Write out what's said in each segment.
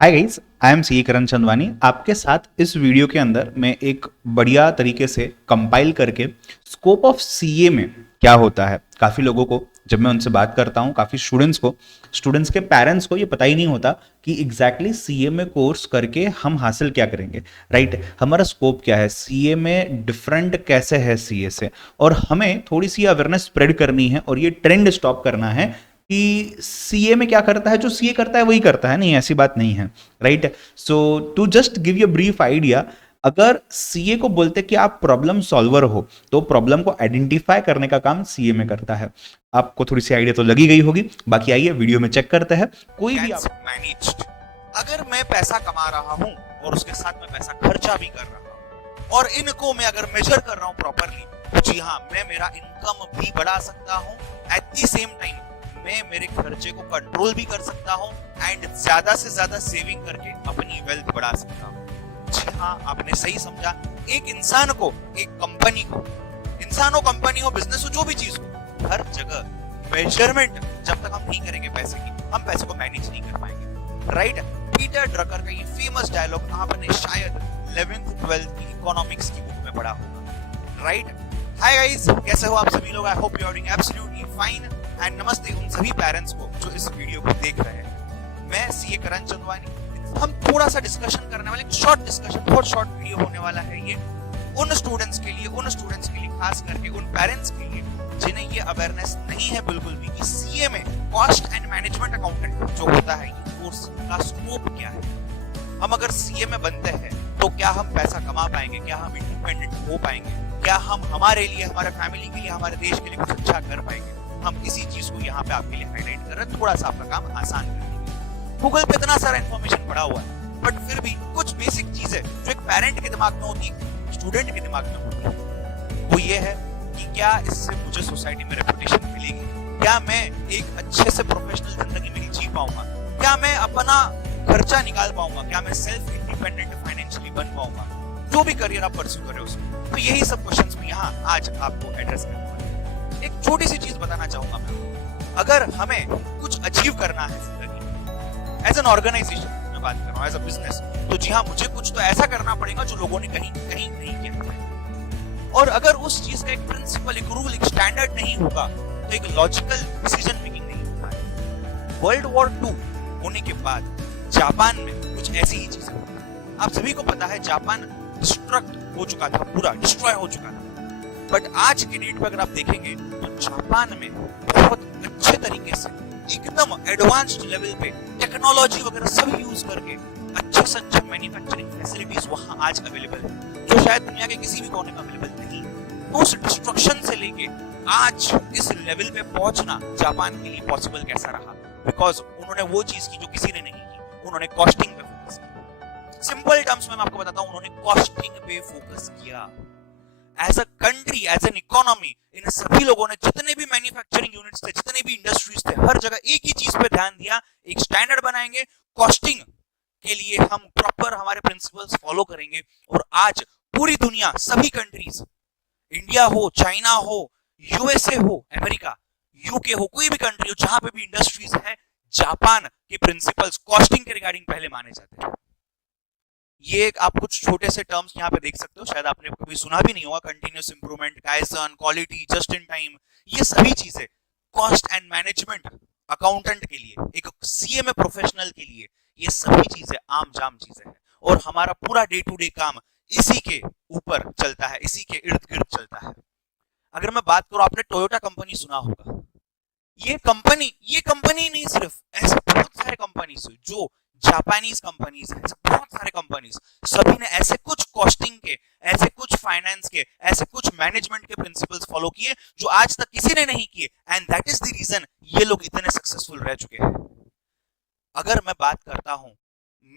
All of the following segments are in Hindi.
Hi guys, I am C Karan Chandwani. आपके साथ इस वीडियो के अंदर मैं एक बढ़िया तरीके से कंपाइल करके स्कोप ऑफ सीए में क्या होता है, काफ़ी लोगों को जब मैं उनसे बात करता हूँ, काफ़ी स्टूडेंट्स के पेरेंट्स को ये पता ही नहीं होता कि एग्जैक्टली सीए में कोर्स करके हम हासिल क्या करेंगे। राइट, हमारा स्कोप क्या है, सीए में डिफरेंट कैसे है सीए से, और हमें थोड़ी सी अवेयरनेस स्प्रेड करनी है और ये ट्रेंड स्टॉप करना है कि सीए में क्या करता है, जो सीए करता है वही करता है। नहीं, ऐसी बात नहीं है। Right, so to just give you brief idea, अगर सीए को बोलते कि आप प्रॉब्लम सॉल्वर हो, तो प्रॉब्लम को आइडेंटिफाई करने का काम सीए में करता है। आपको थोड़ी सी आइडिया तो लगी गई होगी, बाकी आइए वीडियो में चेक करते हैं। कोई भी मैनेज्ड, अगर मैं पैसा कमा रहा हूं और उसके साथ में पैसा खर्चा भी कर रहा हूं और इनको मैं अगर मेजर कर रहा हूं प्रॉपरली, तो जी हाँ, मैं मेरा इनकम भी बढ़ा सकता हूं। एट द सेम टाइम मैं मेरे खर्चे को कंट्रोल भी कर सकता हूं एंड ज्यादा से ज्यादा सेविंग करके अपनी वेल्थ बढ़ा सकता हूं। जी हाँ, आपने सही समझा। एक इंसान को, एक कंपनी को, इंसान हो, कंपनी हो, बिजनेस हो, जो भी चीज हो, हर जगह मेजरमेंट जब तक हम नहीं करेंगे पैसे की, हम पैसे को मैनेज नहीं कर पाएंगे। राइट, पीटर ड्रकर का ये फेमस डायलॉग आपने शायद 11th 12th की इकोनॉमिक्स की बुक में पढ़ा होगा। राइट, हाय गाइस, कैसे हो आप सभी लोग? I hope you are doing absolutely fine. And नमस्ते उन सभी पेरेंट्स को जो इस वीडियो को देख रहे हैं। मैं सीए करण चंदवानी। हम थोड़ा सा डिस्कशन करने वाले, शॉर्ट डिस्कशन, बहुत शॉर्ट वीडियो होने वाला है ये, उन स्टूडेंट्स के लिए, खास करके उन पेरेंट्स के लिए जिन्हें ये अवेयरनेस नहीं है बिल्कुल भी कि सीए में कॉस्ट एंड मैनेजमेंट अकाउंटेंट जो होता है, ये कोर्स का स्कोप क्या है। हम अगर सीए में बनते हैं तो क्या हम पैसा कमा पाएंगे, क्या हम इंडिपेंडेंट हो पाएंगे, क्या हम हमारे लिए, हमारे फैमिली के लिए, हमारे देश के लिए कुछ अच्छा कर पाएंगे। हम इसी चीज को यहाँ पे आपके लिए हाईलाइट कर रहे हैं, थोड़ा सा आपका काम आसान कर देंगे। गूगल पे इतना सारा इन्फॉर्मेशन पड़ा हुआ है, बट फिर भी कुछ बेसिक चीजें जो एक पेरेंट के दिमाग में होती है, स्टूडेंट के दिमाग में होती है, वो ये है कि क्या इससे मुझे सोसाइटी में रेपुटेशन मिलेगी, क्या मैं एक अच्छे से प्रोफेशनल जिंदगी मेरी जी पाऊंगा, क्या मैं अपना खर्चा निकाल पाऊंगा, क्या मैं सेल्फ इंडिपेंडेंट फाइनेंशियली बन पाऊंगा, जो भी करियर आप परस्यू कर रहे हो उसमें। तो यही सब क्वेश्चंस मैं यहाँ आज आपको एड्रेस करने वाला हूँ। एक छोटी सी चीज बताना चाहूंगा मैं, अगर हमें कुछ अचीव करना है जिंदगी में, एज एन ऑर्गेनाइजेशन मैं बात कर रहा हूँ, एज अ बिजनेस, तो जी हाँ, मुझे कुछ तो ऐसा करना पड़ेगा जो लोगों ने कहीं कहीं नहीं किया। और अगर उस चीज का एक प्रिंसिपल, एक रूल, एक स्टैंडर्ड नहीं होगा, तो एक लॉजिकल डिसीजन मेकिंग नहीं होगा। वर्ल्ड वॉर 2 होने के बाद जापान में कुछ ऐसी ही चीजें हुई। आप सभी को पता है जापान डिस्ट्रक्ट हो चुका था, पूरा डिस्ट्रॉय हो चुका था। बट आज के डेट पे अगर आप देखेंगे तो जापान में बहुत अच्छे तरीके से, एकदम एडवांस्ड लेवल पे टेक्नोलॉजी वगैरह सब यूज करके अच्छे से अच्छे मैन्युफैक्चरिंग फैसिलिटीज वहां आज अवेलेबल है, जो शायद दुनिया के किसी भी कोने में अवेलेबल नहीं। तो उस डिस्ट्रक्शन से लेके आज इस लेवल पे पहुंचना जापान के लिए पॉसिबल कैसा रहा? बिकॉज उन्होंने वो चीज की जो किसी ने नहीं की, उन्होंने कॉस्टिंग पे फोकस किया। सिंपल टर्म्स में मैं आपको बताता हूं, उन्होंने कॉस्टिंग पे फोकस किया। As a country, as an economy, इन सभी लोगों ने, जितने भी मैन्युफैक्चरिंग यूनिट्स थे, जितने भी इंडस्ट्रीज थे, हर जगह एक ही चीज पे ध्यान दिया, एक स्टैंडर्ड बनाएंगे, कॉस्टिंग के लिए हम प्रॉपर हमारे प्रिंसिपल्स फॉलो करेंगे। और आज पूरी दुनिया, सभी कंट्रीज, इंडिया हो, चाइना हो, यूएसए हो, अमेरिका, यूके हो, कोई भी कंट्री हो जहां पे भी इंडस्ट्रीज है, जापान के प्रिंसिपल्स कॉस्टिंग के रिगार्डिंग पहले माने जाते हैं। ये आप कुछ छोटे से टर्म्स यहाँ पे देख सकते हो, शायद आपने कभी सुना भी नहीं होगा, continuous improvement, kaizen, quality, just in time. ये सभी चीजें कॉस्ट एंड मैनेजमेंट अकाउंटेंट के लिए, एक सीए में प्रोफेशनल के लिए, ये सभी चीजें आम जाम चीजें हैं। और हमारा पूरा डे टू डे काम इसी के ऊपर चलता है, इसी के इर्द गिर्द चलता है। अगर मैं बात करूं, आपने टोयोटा कंपनी सुना होगा। ये कंपनी नहीं, सिर्फ ऐसे बहुत सारे कंपनीज जो जापानीज कंपनीज है, ऐसे बहुत सारे कंपनीज, सभी ने ऐसे कुछ कॉस्टिंग के, ऐसे कुछ फाइनेंस के, ऐसे कुछ मैनेजमेंट के प्रिंसिपल्स फॉलो किए जो आज तक किसी ने नहीं किए। And that is the reason ये लोग इतने सक्सेसफुल रह चुके हैं। अगर मैं बात करता हूं,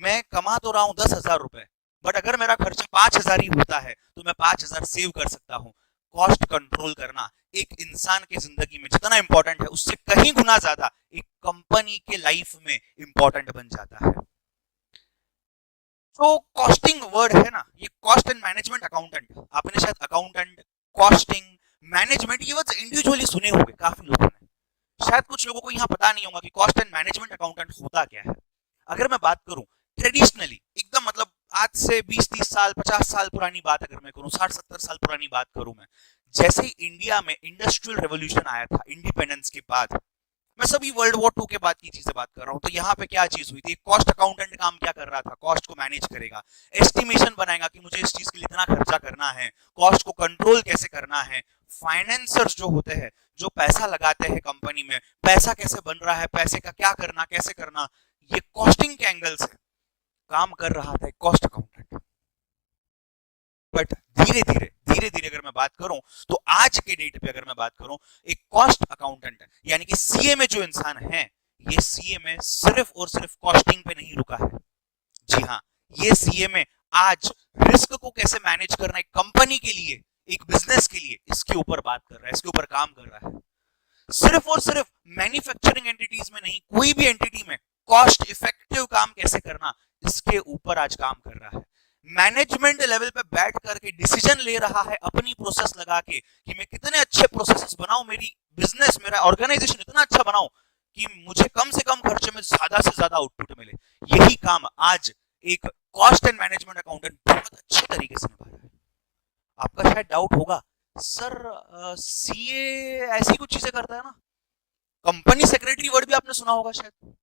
मैं कमा तो रहा हूं 10,000 रुपए, बट अगर मेरा खर्चा 5,000 ही होता है तो मैं 5,000 सेव कर सकता हूं। कॉस्ट कंट्रोल करना एक इंसान की जिंदगी में जितना इंपॉर्टेंट है, उससे कहीं गुना ज्यादा एक कंपनी के लाइफ में इंपॉर्टेंट बन जाता है। तो कॉस्टिंग वर्ड है ना, ये कॉस्ट एंड मैनेजमेंट अकाउंटेंट, आपने शायद अकाउंटेंट, कॉस्टिंग, मैनेजमेंट, ये वर्ड्स इंडिविजुअली सुने होंगे काफी लोगों ने। शायद कुछ लोगों को यहाँ पता नहीं होगा कि कॉस्ट एंड मैनेजमेंट अकाउंटेंट होता क्या है। अगर मैं बात करूं, ट्रेडिशनली एकदम, मतलब आज से 20-30 साल 50 साल पुरानी बात अगर मैं करूं, 60-70 साल पुरानी बात करूं मैं, जैसे ही इंडिया में इंडस्ट्रियल रेवोल्यूशन आया था इंडिपेंडेंस के बाद, मैं सभी वर्ल्ड वॉर 2 के बाद की चीजें बात कर रहा हूं, तो यहाँ पे क्या चीज हुई थी, कॉस्ट अकाउंटेंट काम क्या कर रहा था, कॉस्ट को मैनेज करेगा, एस्टिमेशन बनाएगा कि मुझे इस चीज के लिए इतना खर्चा करना है, कॉस्ट को कंट्रोल कैसे करना है। फाइनेंसर्स जो होते हैं, जो पैसा लगाते हैं कंपनी में, पैसा कैसे बन रहा है, पैसे का क्या करना कैसे करना, ये कॉस्टिंग के एंगल से काम कर रहा था कॉस्ट अकाउंटेंट। बट धीरे धीरे अगर मैं बात करूं, तो आज के डेट पे अगर मैं बात करूं, एक कॉस्ट अकाउंटेंट यानी कि सीए में जो इंसान है, ये सीए में सिर्फ और सिर्फ कॉस्टिंग पे नहीं रुका है। जी हाँ, ये सीए में आज रिस्क को कैसे मैनेज करना एक कंपनी के लिए, एक बिजनेस के लिए, इसके ऊपर बात कर रहा है, इसके ऊपर काम कर रहा है। सिर्फ और सिर्फ मैन्युफैक्चरिंग एंटिटीज में नहीं, कोई भी एंटिटी में कॉस्ट इफेक्टिव काम कैसे करना, इसके ऊपर आज काम कर रहा है। मैनेजमेंट लेवल पे बैठ करके डिसीजन ले रहा है अपनी प्रोसेस लगा के कि मैं कितने अच्छे प्रोसेसेस बनाऊं, मेरी बिजनेस मेरा ऑर्गेनाइजेशन इतना अच्छा बनाऊं कि मुझे कम से कम खर्चे में ज्यादा से ज्यादा आउटपुट मिले। यही काम आज एक कॉस्ट एंड मैनेजमेंट अकाउंटेंट बहुत अच्छे तरीके से निभा रहा है। आपका शायद डाउट होगा, सर सीए ऐसी कुछ चीजें करता है ना, कंपनी सेक्रेटरी वर्ड भी आपने सुना होगा शायद,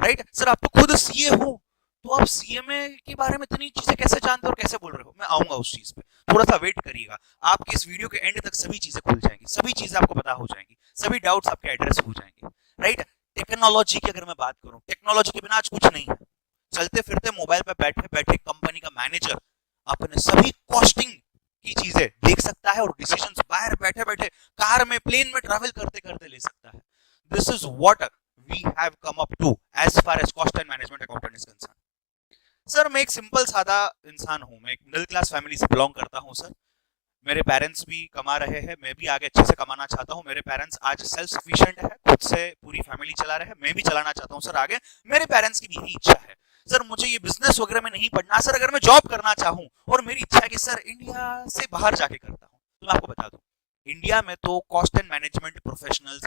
राइट? सर आप तो खुद सीए हो, तो आप सीएमए के बारे में इतनी चीजें कैसे जानते हो और कैसे बोल रहे हो? मैं आऊंगा उस चीज पे, थोड़ा सा वेट करिएगा। आपके इस वीडियो के एंड तक सभी चीजें खुल जाएंगी, सभी चीजें आपको पता हो जाएंगी, सभी डाउट्स आपके एड्रेस हो जाएंगे, राइट? टेक्नोलॉजी की अगर मैं बात करूं, टेक्नोलॉजी के बिना आज कुछ नहीं है। चलते फिरते मोबाइल पे बैठे बैठे कंपनी का मैनेजर अपने सभी कॉस्टिंग की चीजें देख सकता है और डिसीजंस बाहर बैठे बैठे कार में, प्लेन में ट्रैवल करते करते ले सकता है। This is what we have come up to as far as cost and management accountant is concern. Sir मैं एक सिंपल सादा इंसान हूं, मैं एक मिडिल क्लास फैमिली से बिलोंग करता हूं सर। मेरे पेरेंट्स भी कमा रहे हैं, मैं भी आगे अच्छे से कमाना चाहता हूं। मेरे पेरेंट्स आज सेल्फ सफिशिएंट है, खुद से पूरी फैमिली चला रहे हैं, मैं भी चलाना चाहता हूं सर आगे। मेरे पेरेंट्स की भी यही इच्छा है। सर मुझे ये बिजनेस वगैरह में नहीं पढ़ना सर, अगर मैं जॉब करना चाहूं और मेरी इच्छा है कि सर इंडिया से बाहर जाके करता हूं, तो मैं आपको बता दूं, इंडिया में तो कॉस्ट एंड मैनेजमेंट प्रोफेशनल्स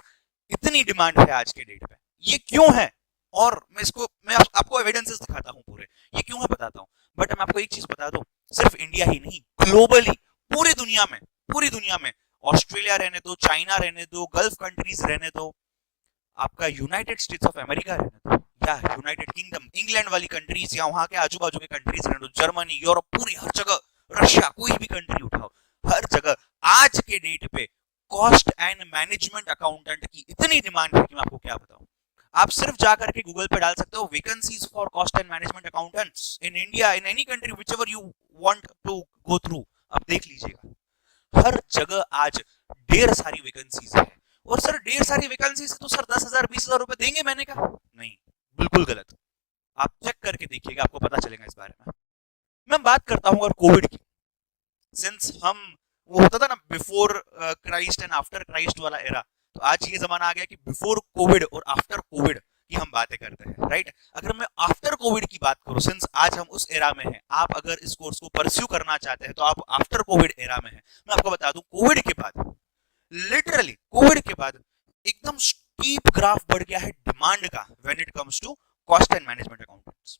इतनी डिमांड है आज के डेट पे। ये क्यों है, और मैं आपको एविडेंसेस दिखाता हूं पूरे, ये क्यों है बताता हूं। बट मैं आपको एक चीज बता दूं, सिर्फ इंडिया ही नहीं, ग्लोबली पूरी दुनिया में, ऑस्ट्रेलिया रहने दो, चाइना रहने दो, गल्फ कंट्रीज रहने दो, आपका यूनाइटेड स्टेट्स ऑफ अमेरिका रहने दो, या यूनाइटेड किंगडम, इंग्लैंड वाली कंट्रीज, या वहां के आजू बाजू के कंट्रीज रहने दो, जर्मनी, यूरोप, पूरी हर जगह, रशिया, कोई भी कंट्री उठाओ, हर जगह आज के डेट पे कॉस्ट एंड मैनेजमेंट अकाउंटेंट की इतनी डिमांड है कि मैं आपको क्या बताऊं। आप सिर्फ जाकर के गूगल पे डाल सकते हो vacancies for cost and management accountants in India, in any country, whichever you want to go through, आप देख लीजिएगा, हर जगह आज ढेर सारी वैकेंसीज है। और सर ढेर सारी वैकेंसीज है तो सर 10,000 20,000 रुपए देंगे मैंने कहा, नहीं, बिल्कुल गलत। आप चेक करके देखिएगा, आपको पता चलेगा इस बारे में। मैं बात करता हूं अगर कोविड की, सिंस हम वो होता था ना before Christ and after Christ वाला एरा, तो आज ये जमाना आ गया कि बिफोर कोविड और आफ्टर कोविड की हम बातें करते हैं, राइट? अगर मैं आफ्टर कोविड की बात करूं, सिंस आज हम उस एरा में हैं, आप अगर इस कोर्स को परस्यू करना चाहते हैं तो आप आफ्टर कोविड एरा में हैं। मैं आपको बता दूं, कोविड के बाद, लिटरली कोविड के बाद एकदम स्टीप ग्राफ बढ़ गया है डिमांड का when it comes to cost and management accountants.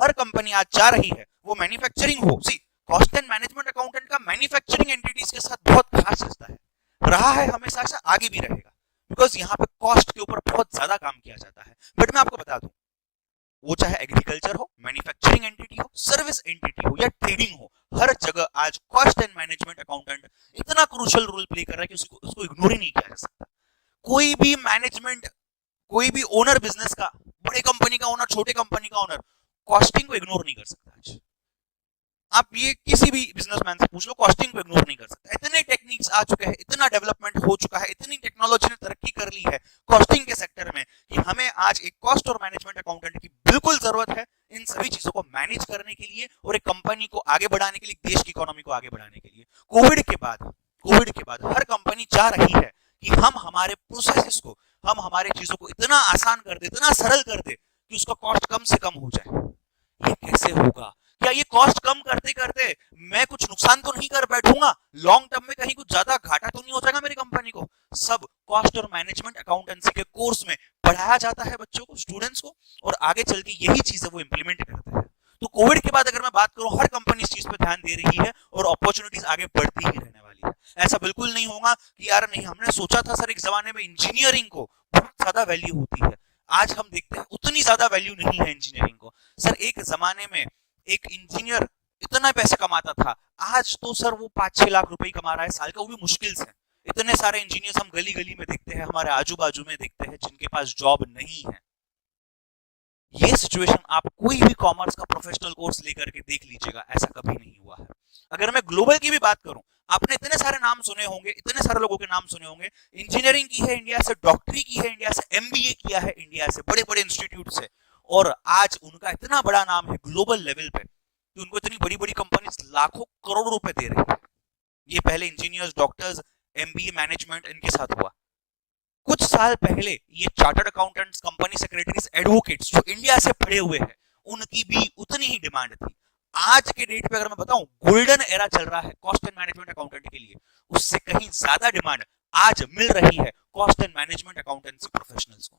हर कंपनी आज चाह रही है, वो मैन्युफैक्चरिंग हो, सी कॉस्ट एंड मैनेजमेंट अकाउंटेंट का मैन्युफैक्चरिंग एंटिटीज के साथ बहुत खास रिश्ता है, रहा है हमेशा से, आगे भी रहेगा, बिकॉज यहाँ पे कॉस्ट के ऊपर बहुत ज्यादा काम किया जाता है। बट मैं आपको बता दूं, वो चाहे एग्रीकल्चर हो, मैन्युफैक्चरिंग एंटिटी हो, सर्विस एंटिटी हो या ट्रेडिंग हो, हर जगह आज कॉस्ट एंड मैनेजमेंट अकाउंटेंट इतना क्रूशियल रोल प्ले कर रहा है कि उसको इग्नोर ही नहीं किया जा सकता। कोई भी मैनेजमेंट, कोई भी ओनर बिजनेस का, बड़े कंपनी का ओनर, छोटे कंपनी का ओनर, कॉस्टिंग को इग्नोर नहीं कर सकता आज। आप ये किसी भी बिजनेसमैन से पूछ लो, कॉस्टिंग को इग्नोर नहीं कर सकता। इतने टेक्निक्स आ चुके हैं, इतना डेवलपमेंट हो चुका है, इतनी टेक्नोलॉजी ने तरक्की कर ली है कॉस्टिंग के सेक्टर में कि हमें आज एक कॉस्ट और मैनेजमेंट अकाउंटेंट की बिल्कुल जरूरत है इन सभी चीजों को मैनेज करने के लिए और एक कंपनी को आगे बढ़ाने के लिए, देश की इकोनॉमी को आगे बढ़ाने के लिए। कोविड के बाद हर कंपनी चाह रही है कि हम हमारे प्रोसेसेस को, हम हमारे चीजों को इतना आसान कर दे, इतना सरल कर दे कि उसका कॉस्ट कम से कम हो जाए। ये कैसे होगा? क्या ये कॉस्ट कम करते करते मैं कुछ नुकसान तो नहीं कर बैठूंगा? लॉन्ग टर्म में कहीं कुछ ज्यादा घाटा तो नहीं हो जाएगा मेरी कंपनी को? सब कॉस्ट और मैनेजमेंट अकाउंटेंसी के कोर्स में पढ़ाया जाता है बच्चों को, स्टूडेंट्स को, और आगे चल के यही चीजें वो इंप्लीमेंट करते हैं। तो कोविड के बाद अगर मैं बात करूं, हर कंपनी इस चीज पे ध्यान दे रही है और अपॉर्चुनिटीज आगे बढ़ती ही रहने वाली है। ऐसा बिल्कुल नहीं होगा कि यार नहीं, हमने सोचा था सर एक जमाने में इंजीनियरिंग को बहुत ज्यादा वैल्यू होती है, आज हम देखते हैं उतनी ज्यादा वैल्यू नहीं है इंजीनियरिंग को। सर एक जमाने में एक इंजीनियर इतना पैसे कमाता था, आज तो सर वो 5-6 लाख रुपए ही कमा रहा है साल का, वो भी मुश्किल से। इतने सारे इंजीनियर्स हम गली गली में देखते हैं, हमारे आजू बाजू में देखते हैं जिनके पास जॉब नहीं है। ये सिचुएशन आप कोई भी कॉमर्स का प्रोफेशनल कोर्स लेकर के देख लीजिएगा, ऐसा कभी नहीं हुआ है। अगर मैं ग्लोबल की भी बात करूं, आपने इतने सारे नाम सुने होंगे, इतने सारे लोगों के नाम सुने होंगे, इंजीनियरिंग की है इंडिया से, डॉक्टरी की है इंडिया से, एमबीए किया है इंडिया से, बड़े बड़े इंस्टीट्यूट से, और आज उनका इतना बड़ा नाम है ग्लोबल लेवल पे कि उनको इतनी बड़ी बड़ी कंपनीज लाखों करोड़ रुपए दे रही है। ये पहले इंजीनियर्स, डॉक्टर्स, एमबीए, मैनेजमेंट इनके साथ हुआ। कुछ साल पहले ये chartered accountants, company secretaries, advocates जो इंडिया से पढ़े हुए हैं, उनकी भी उतनी ही डिमांड थी। आज के डेट पे अगर मैं बताऊं, गोल्डन एरा चल रहा है कॉस्ट एंड मैनेजमेंट अकाउंटेंट के लिए, उससे कहीं ज्यादा डिमांड आज मिल रही है cost and management accountancy professionals को।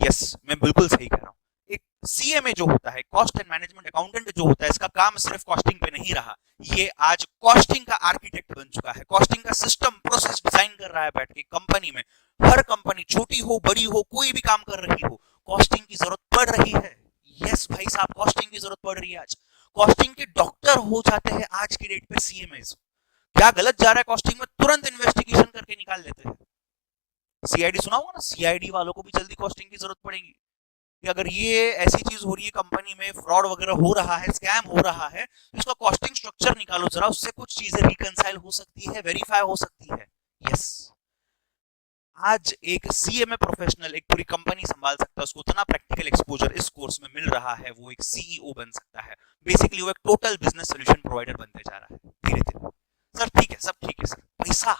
यस, मैं बिल्कुल सही कह रहा हूं। एक सीएमए जो होता है, कॉस्ट एंड मैनेजमेंट अकाउंटेंट जो होता है, इसका काम सिर्फ कॉस्टिंग पे नहीं रहा, ये आज कॉस्टिंग का आर्किटेक्ट बन चुका है, कॉस्टिंग का सिस्टम, प्रोसेस डिजाइन कर रहा है बैठ के कंपनी में। हर कंपनी छोटी हो बड़ी हो, कोई भी काम कर रही हो, कॉस्टिंग की जरूरत पड़ रही है। यस भाई साहब, कॉस्टिंग की जरूरत पड़ रही है आज। कॉस्टिंग के डॉक्टर हो जाते हैं आज की डेट पे सीएमएस। क्या गलत जा रहा है कॉस्टिंग में, तुरंत इन्वेस्टिगेशन करके निकाल लेते हैं। सीआईडी सुना होगा ना, सीआईडी वालों को भी जल्दी कॉस्टिंग की जरूरत पड़ेगी कि अगर ये ऐसी चीज हो रही है, कंपनी में फ्रॉड वगैरह हो रहा है, स्कैम हो रहा है, तो इसका कॉस्टिंग स्ट्रक्चर निकालो जरा, उससे कुछ चीजें रिकंसाइल हो सकती है, वेरीफाई हो सकती है। यस, आज एक सीएमए प्रोफेशनल एक पूरी कंपनी संभाल सकता है, उसको उतना प्रैक्टिकल एक्सपोजर इस कोर्स में मिल रहा है, वो एक सीईओ बन सकता है। बेसिकली वो एक टोटल बिजनेस सॉल्यूशन प्रोवाइडर बनते जा रहा है धीरे धीरे। सर ठीक है, सब ठीक है सर, पैसा,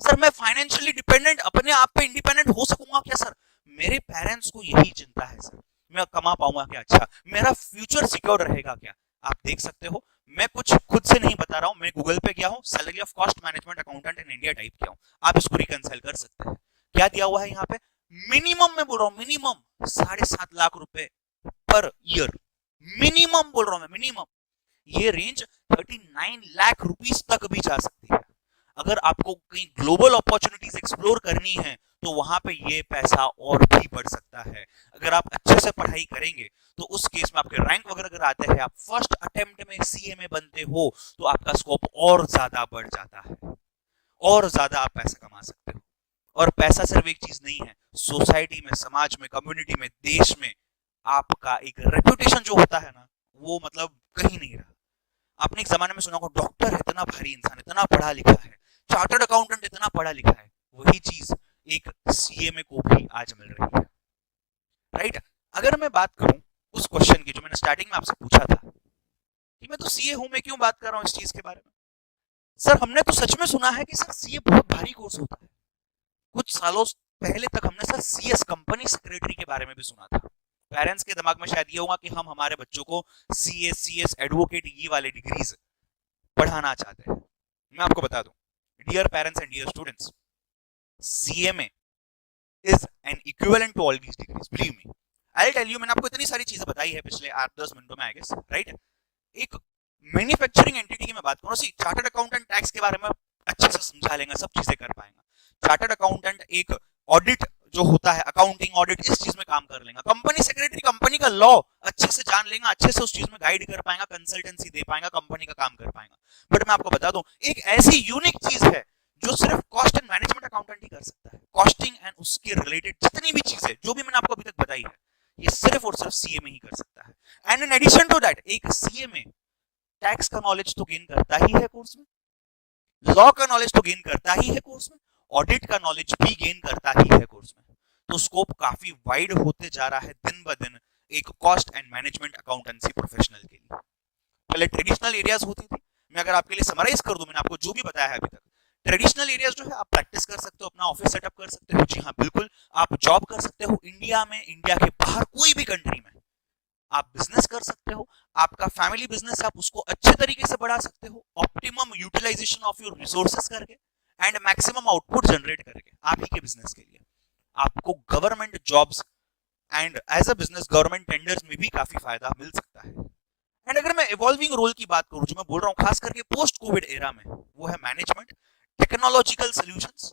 सर मैं फाइनेंशियली डिपेंडेंट, अपने आप पे इंडिपेंडेंट हो सकूंगा क्या सर? मेरे पेरेंट्स को यही चिंता है सर, मैं कमा पाऊंगा क्या, अच्छा मेरा फ्यूचर सिक्योर रहेगा क्या? आप देख सकते हो, मैं कुछ खुद से नहीं बता रहा हूं, मैं गूगल पे गया हूं, salary of cost management accountant in India type किया हूं, आप इसको रिकंसाइल कर सकते हैं। क्या दिया हुआ है यहाँ पे? मिनिमम मैं बोल रहा हूँ, मिनिमम 7.5 लाख रुपए पर ईयर, मिनिमम बोल रहा हूं मैं, मिनिमम। ये रेंज 39 लाख रुपीस तक भी जा सकती है। अगर आपको कहीं ग्लोबल अपॉर्चुनिटीज एक्सप्लोर करनी है तो वहां पे ये पैसा और भी बढ़ सकता है। अगर आप अच्छे से पढ़ाई करेंगे तो उस केस में आपके रैंक वगैरह अगर आते हैं, आप फर्स्ट अटेम्प्ट में सीएमए बनते हो, तो आपका स्कोप और ज्यादा बढ़ जाता है, और ज्यादा आप पैसा कमा सकते हो। और पैसा सिर्फ एक चीज नहीं है, सोसाइटी में, समाज में, कम्युनिटी में, देश में आपका एक रेपुटेशन जो होता है ना, वो मतलब कहीं नहीं रहा। आपने एक जमाने में सुना होगा, डॉक्टर इतना भारी इंसान, इतना पढ़ा लिखा है, चार्टर्ड अकाउंटेंट इतना पढ़ा लिखा है, वही चीज एक सीएमए को भी आज मिल रही है, राइट? अगर मैं बात करूं उस क्वेश्चन की जो मैंने स्टार्टिंग में आपसे पूछा था कि मैं तो सीए हूं, मैं क्यों बात कर रहा हूं इस चीज के बारे में? सर हमने तो सच में सुना है कि सर सीए बहुत भारी कोर्स होता है। कुछ सालों पहले तक हमने सर सीएस, कंपनी सेक्रेटरी के बारे में भी सुना था। पेरेंट्स के दिमाग में शायद ये होगा कि हम हमारे बच्चों को सीएस, एडवोकेट, ये वाले डिग्रीज पढ़ाना चाहते हैं। मैं आपको बता दूं, dear parents and dear students, CMA is an equivalent to all these degrees, believe me. I'll tell you, मैंने आपको इतनी सारी चीजें बताई है पिछले 8-10 मिनटों में, आई गेस, राइट? एक मैन्युफैक्चरिंग एंटिटी की मैं बात करूं, सी चार्टर्ड अकाउंटेंट टैक्स के बारे में अच्छे से समझा लेंगे, सब चीजें कर पाएंगा। चार्टर्ड अकाउंटेंट एक ऑडिट जो होता है, अकाउंटिंग ऑडिट, इस चीज में काम कर लेगा। कंपनी सेक्रेटरी कंपनी का लॉ अच्छे से जान लेगा, अच्छे से उस चीज में गाइड कर पाएगा, कंसल्टेंसी दे पाएगा, कंपनी का काम कर पाएगा। बट मैं आपको बता दूं, एक ऐसी यूनिक चीज है जो सिर्फ कॉस्ट एंड मैनेजमेंट अकाउंटेंट ही कर सकता है। कॉस्टिंग एंड उसके रिलेटेड जितनी भी चीजें जो भी मैंने आपको अभी तक बताई है, ये सिर्फ और सिर्फ सीएमए ही कर सकता है। And in addition to that, एक सीएमए टैक्स का नॉलेज तो गेन करता ही है कोर्स में, लॉ का नॉलेज तो गेन करता ही है कोर्स में, ऑडिट का नॉलेज भी गेन करता ही है कोर्स में। तो स्कोप काफी वाइड होते जा रहा है दिन ब दिन एक cost and management accountancy professional के लिए। पहले ट्रेडिशनल एरियाज होती थी, मैं अगर आपके लिए समराइज कर दूं, मैंने आपको जो भी बताया है अभी तक, ट्रेडिशनल एरियाज जो है आप प्रैक्टिस कर सकते हो, अपना ऑफिस सेटअप कर सकते हो, जी हाँ बिल्कुल, आप जॉब कर सकते हो इंडिया में, इंडिया के बाहर कोई भी कंट्री में आप बिजनेस कर सकते हो, आपका फैमिली बिजनेस आप उसको अच्छे तरीके से बढ़ा सकते हो, optimum utilisation of your resources करके एंड मैक्सिमम आउटपुट जनरेट करके आप ही के बिजनेस के लिए। आपको government jobs and as a business government tenders में भी काफी फायदा मिल सकता है। एंड अगर मैं इवॉल्विंग रोल की बात करूं, जो मैं बोल रहा हूं खास करके पोस्ट कोविड एरा में, वो है management technological solutions.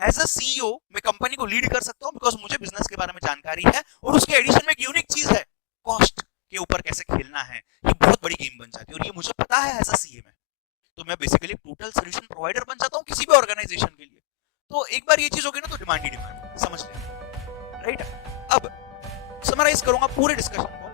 As a CEO मैं कंपनी को लीड कर सकता हूं बिकॉज मुझे बिजनेस के बारे में जानकारी है, और उसके एडिशन में एक यूनिक चीज है, कॉस्ट के ऊपर कैसे खेलना है, ये बहुत बड़ी गेम बन जाती है और ये मुझे पता है एज अ सीए में। तो मैं बेसिकली टोटल सॉल्यूशन प्रोवाइडर बन जाता हूं किसी भी ऑर्गेनाइजेशन के लिए। तो एक बार ये चीज होगी ना तो डिमांड ही डिमांड, समझ लें, राइट। अब समराइज करूंगा पूरे डिस्कशन को,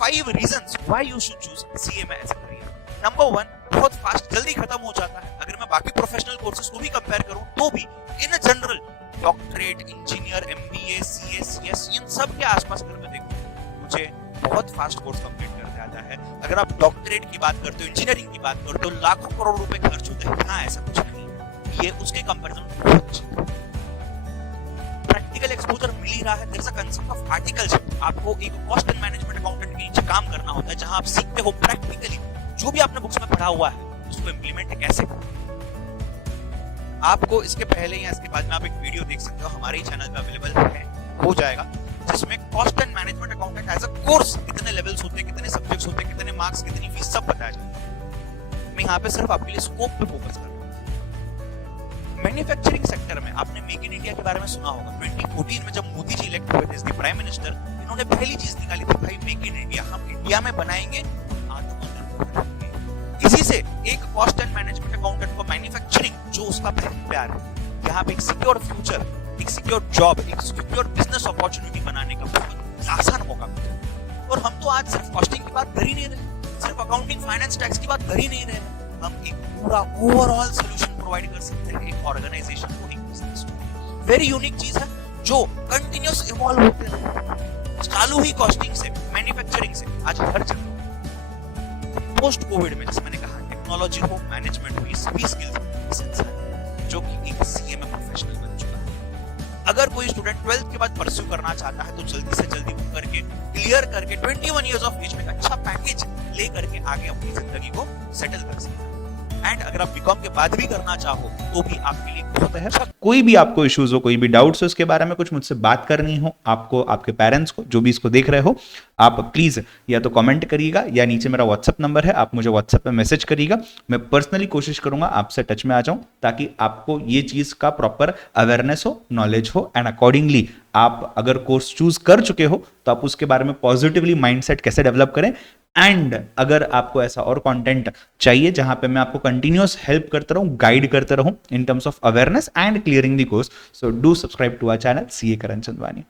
5 reasons why you should choose CA as a career. Number 1, बहुत फास्ट जल्दी खत्म हो जाता है। अगर मैं बाकी प्रोफेशनल कोर्सेज को भी कंपेयर करूं तो भी इन general doctorate, engineer, MBA, CA, CS, इन सब के आसपास अगर मैं देखूं, मुझे बहुत फास्ट कोर्स कंप्लीट कर जाता है। अगर आप डॉक्टरेट की बात करते हो, इंजीनियरिंग की बात करते हो, लाखों करोड़ रुपए खर्च होते हैं, हाँ ऐसा कुछ नहीं, ये उसके कंपैरिजन बहुत चीप है। प्रैक्टिकल एक्सपोजर मिल ही रहा है। There is a concept of articleship. आपको एक कॉस्ट एंड मैनेजमेंट अकाउंटेंट के नीचे काम करना होता है, जहां आप सीखते हो प्रैक्टिकली जो भी आपने बुक्स में पढ़ा हुआ है उसको इंप्लीमेंट कैसे करें। आपको इसके पहले या इसके बाद में आप एक वीडियो देख सकते हो, हमारे ही चैनल पे अवेलेबल है, हो जाएगा, जिसमें cost and management accountant as a course कितने लेवल्स होते हैं, कितने सब्जेक्ट्स होते हैं, कितने मार्क्स, कितनी फीस, सब बताया जाता है। मैं यहाँ पे सिर्फ आपके लिए स्कोप पे फोकस कर रहा हूँ। मैन्युफैक्चरिंग सेक्टर में आपने मेक इन इंडिया के बारे में सुना होगा। 2014 में जब मोदी जी इलेक्ट हुए थे प्राइम मिनिस्टर, इन्होंने पहली चीज निकाली थी, भाई मेक इन इंडिया, हम इंडिया में बनाएंगे, आत्मनिर्भर बनेंगे। इसी से एक कॉस्ट एंड मैनेजमेंट अकाउंटेंट को मैन्युफैक्चरिंग जो उसका पहला प्यार है, यहाँ पे एक सिक्योर फ्यूचर, एक सिक्योर जॉब, एक सिक्योर बिजनेस अपॉर्चुनिटी बनाने का बहुत आसान मौका मिलता है। और हम तो आज सिर्फ कॉस्टिंग की बात कर ही नहीं रहे, सिर्फ अकाउंटिंग, फाइनेंस, टैक्स की बात कर ही नहीं रहे, हम एक पूरा ओवरऑल सॉल्यूशन प्रोवाइड कर सकते हैं एक ऑर्गेनाइजेशन को, एक बिजनेस को। वेरी यूनिक चीज है जो कंटिन्यूअस इवॉल्व होते रहे, चालू ही कॉस्टिंग से, मैन्युफैक्चरिंग से, आज हर जगह। पोस्ट कोविड में जैसे मैंने कहा, टेक्नोलॉजी हो, मैनेजमेंट हो, ये सभी स्किल्स जो कि एक सीए में प्रोफेशनल बन चुका है। अगर कोई स्टूडेंट 12th के बाद परस्यू करना चाहता है तो जल्दी से जल्दी वो करके क्लियर करके 21 इयर्स ऑफ एज में अच्छा पैकेज ले करके आगे अपनी जिंदगी को सेटल कर सकता है। एंड अगर आप बीकॉम के बाद भी करना चाहो तो भी आपके लिए बहुत है। कोई भी आपको इश्यूज हो, कोई भी डाउट्स हो, उसके बारे में कुछ मुझसे बात करनी हो, आपको, आपके पेरेंट्स को, जो भी इसको देख रहे हो, आप प्लीज या तो कमेंट करिएगा या नीचे मेरा व्हाट्सएप नंबर है, आप मुझे व्हाट्सएप पे मैसेज करिएगा। मैं पर्सनली कोशिश करूंगा आपसे टच में आ जाऊं ताकि आपको ये चीज का प्रॉपर अवेयरनेस हो, नॉलेज हो, एंड अकॉर्डिंगली आप अगर कोर्स चूज कर चुके हो तो आप उसके बारे में पॉजिटिवली माइंडसेट कैसे डेवलप करें। एंड अगर आपको ऐसा और कंटेंट चाहिए जहां पे मैं आपको कंटिन्यूअस हेल्प करता रहूं, गाइड करता रहूं in terms of awareness and clearing the course, so do subscribe to our channel CA Karan Chandwani.